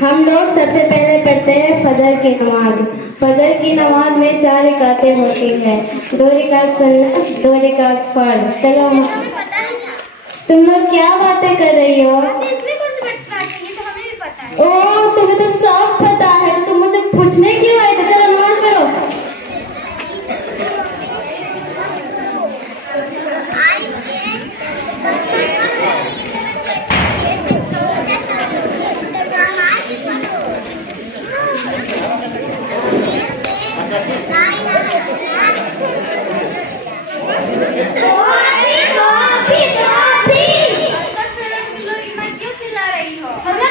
हम लोग सबसे पहले पढ़ते हैं फजर की नमाज। फजर की नमाज में 4 रकातें होती हैं, 2 रकात सुन्नत, 2 रकात फर्ज। चलो तुम लोग क्या बातें कर रही हो? इसमें कौन सी बात है? ये तो हमें भी पता है। ओ तुम्हें तो सब पता है, तो तुम मुझे पूछने क्यों आए थे? चलो नमाज पढ़ो।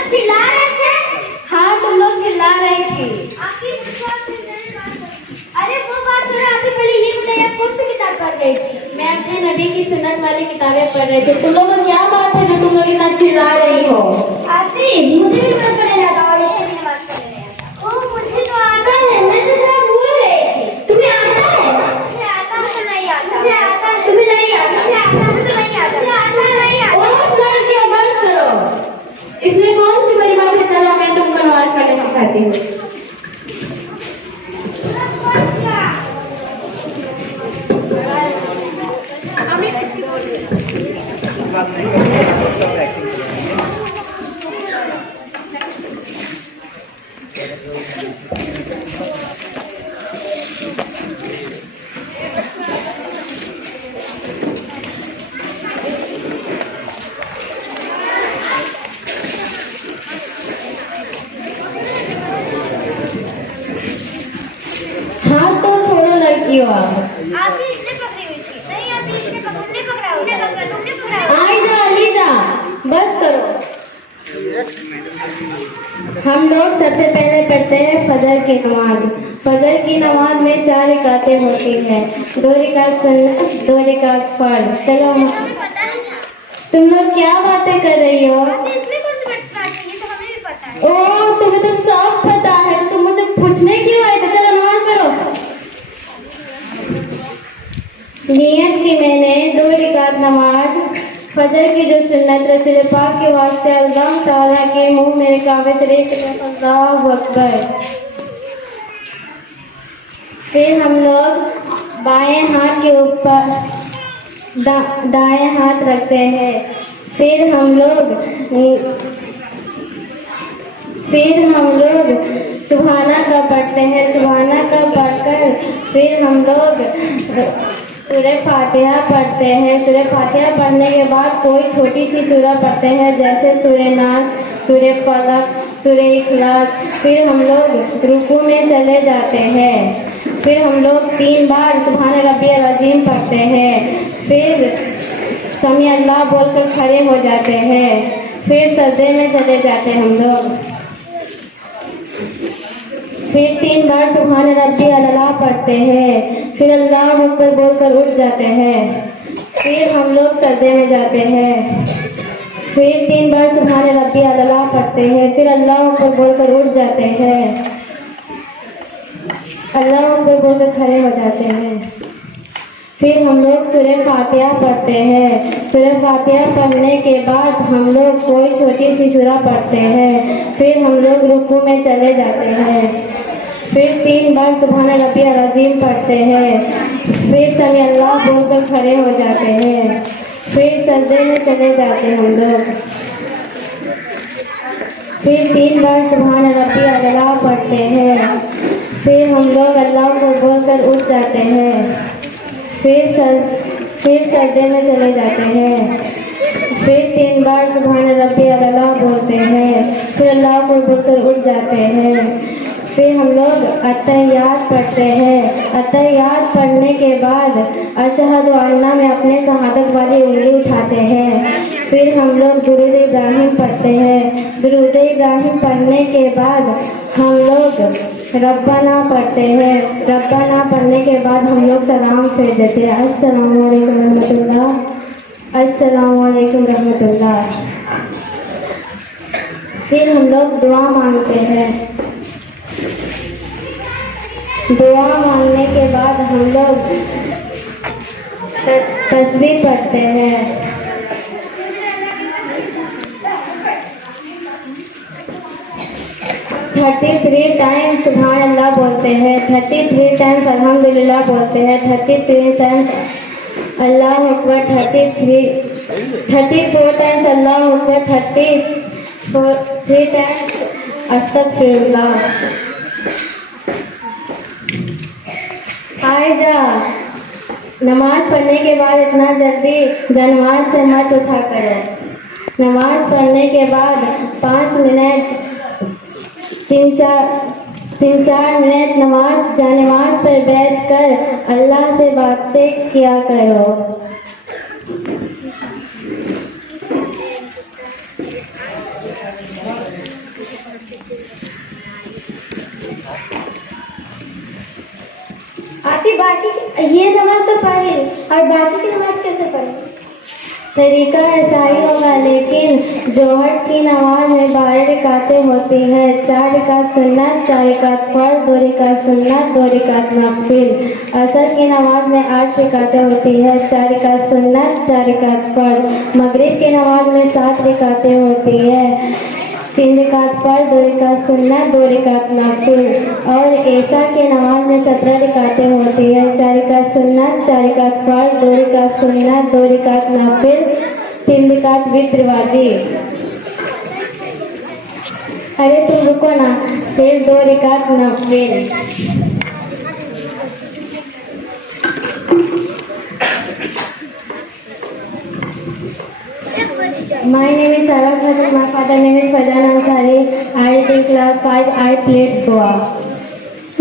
चिल्ला रहे थे? हाँ तुम लोग चिल्ला रही थी। अरे वो बात छोड़ो, आपने पहले ये बताइए आप कौन सी किताब पढ़ रही थी? मैं अपने नबी की सुन्नत वाली किताबें पढ़ रही थी। तुम लोग को क्या बात है जो तुम लोग इतना चिल्ला रही हो? आती मुझे भी पता चलेगा था और इससे भी बात कर रहे हैं। ओ मुझे तो आता है, मैं तो जरा भूल रही थी। तुम्हें आता है? मुझे आता है, नहीं आता। मुझे आता है, तुम्हें नहीं आता। मुझे आता है, मुझे नहीं आता। मुझे आता है, नहीं आता। ओ लड़कियों बस करो, इसमें कौन सी बड़ी बात है? चलो मैं तुमको नमाज पढ़ना सिखाती हूँ। हाथ तो छोड़ो लड़कियों। आप ही इसने पकड़ी हुई थी। नहीं आप ही इसने पकड़ा, तुमने पकड़ा, तुमने पकड़ा। आइजा अलीजा बस करो। हम लोग सबसे पहले पढ़ते हैं फजर की नमाज। फजर की नमाज में 4 रकातें होती हैं, 2 रकात सुन्नत, 2 रकात फर्ज। चलो तुम लोग क्या बातें कर रही हो? इसमें कौन सी बात है? ये तो हमें भी पता है। ओ तुम्हें तो सब पता है, तो तुम मुझे पूछने क्यों आए थे? चलो नमाज पढ़ो। नियत की मैंने 2 रकात नमाज फजर की जो सुन्नत रसूल पाक के वास्ते अल्लाह ताला के मुंह मेरे काबे शरीफ में अल्लाहु अकबर। फिर हम लोग बाएं हाथ के ऊपर दाएं हाथ रखते हैं। फिर हम लोग सुबहाना का पढ़ते हैं। सुबहाना का पढ़कर फिर हम लोग सूरह फातिहा पढ़ते हैं। सूरह फातिहा पढ़ने के बाद कोई छोटी सी सूरह पढ़ते हैं, जैसे सूरह नास, सूरह फलक, सूरह इखलास। फिर हम लोग रुकू में चले जाते हैं। फिर हम लोग 3 बार सुभान रब्बियल अज़ीम पढ़ते हैं। फिर समी अल्लाह बोलकर खड़े हो जाते हैं। फिर सजदे में चले जाते हैं हम लोग। फिर 3 बार सुभान रब्बियल अला पढ़ते हैं। फिर अल्लाह अकबर बोलकर उठ जाते हैं। फिर हम लोग सजदे में जाते हैं। फिर 3 बार सुभान रब्बियल अला पढ़ते हैं। फिर अल्लाह अकबर बोलकर उठ जाते हैं। अल्लाह अकबर बोलकर खड़े हो जाते हैं। फिर हम लोग सूरह फातिहा पढ़ते हैं। सूरह फातिहा पढ़ने के बाद हम लोग कोई छोटी सी सूरह पढ़ते हैं। फिर हम लोग रुकू में चले जाते हैं। फिर 3 बार सुभान रब्बियल अज़ीम पढ़ते हैं। फिर समी अल्लाह बोलकर खड़े हो जाते हैं। फिर सजदे में चले जाते हैं हम लोग। फिर 3 बार सुभान रब्बियल अला पढ़ते हैं। फिर हम लोग अल्लाह को बोलकर उठ जाते हैं। फिर सजदे में चले जाते हैं। फिर 3 बार सुभान रब्बियल अला बोलते हैं। फिर अल्लाह को बोलकर उठ जाते हैं। फिर हम लोग अत्तहियात पढ़ते हैं। अत्तहियात पढ़ने के बाद अशहदु अन्ना में अपने शहादत वाली उंगली उठाते हैं। फिर हम लोग दुरूद इब्राहिम पढ़ते हैं। दुरूद इब्राहिम पढ़ने के बाद हम लोग रब्बाना पढ़ते हैं। रब्बाना पढ़ने के बाद हम लोग सलाम फेर देते हैं, अस्सलामु अलैकुम रहमतुल्लाह, अस्सलामु अलैकुम रहमतुल्लाह। फिर हम लोग दुआ मांगते हैं। दुआ मांगने के बाद हम लोग तस्बीह पढ़ते हैं। 33 टाइम्स सुभान अल्लाह बोलते हैं, 33 टाइम्स अल्हम्दुलिल्लाह बोलते हैं, 33 टाइम्स अल्लाह अकबर, 34 टाइम्स अल्लाह अकबर, 3 टाइम्स अस्तगफिरुल्लाह। आए जा, नमाज पढ़ने के बाद इतना जल्दी जनमाज से मत उठा करो। नमाज पढ़ने के बाद 5 मिनट 3-4 मिनट नमाज पर बैठकर अल्लाह से बातें किया करो। आती बाकी ये नमाज तो पढ़ ली और बाकी की नमाज कैसे पढ़ी? तरीका ऐसा ही होगा, लेकिन जोहर की नमाज में 12 रकातें होती हैं, 4 रकात सुन्नत, 4 रकात फर्ज, 2 रकात सुन्नत, 2 रकात नफिल। असर की नमाज में 8 रकातें होती हैं, 4 रकात सुन्नत, 4 रकात फर्ज। मगरिब की नमाज में 7 रकातें होती हैं, 3 रकात फर्ज, 2 रकात सुन्नत, 2 रकात नफिल। और ऐसा की नमाज में 17 रकातें होती हैं, 4 रकात सुन्नत, 4 रकात फर्ज, 2 रकात सुन्नत, 2 रकात नफिल, 3 रकात वित्र वाजिब। अरे तुम रुको ना, फिर 2 रकात नफिल। My name is Sarah Khatun. My father name is Faizan Ansari. I read in class 5. I played Goa.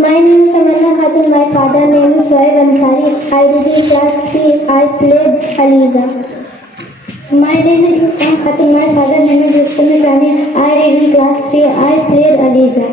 My name is Tamanna Khatun. My father name is Shoaib Ansari. I read in class 3. I played Aliza. My name is Muskan Khatun. My father name is Rustam Nisani. I read in class 3. I played Aliza.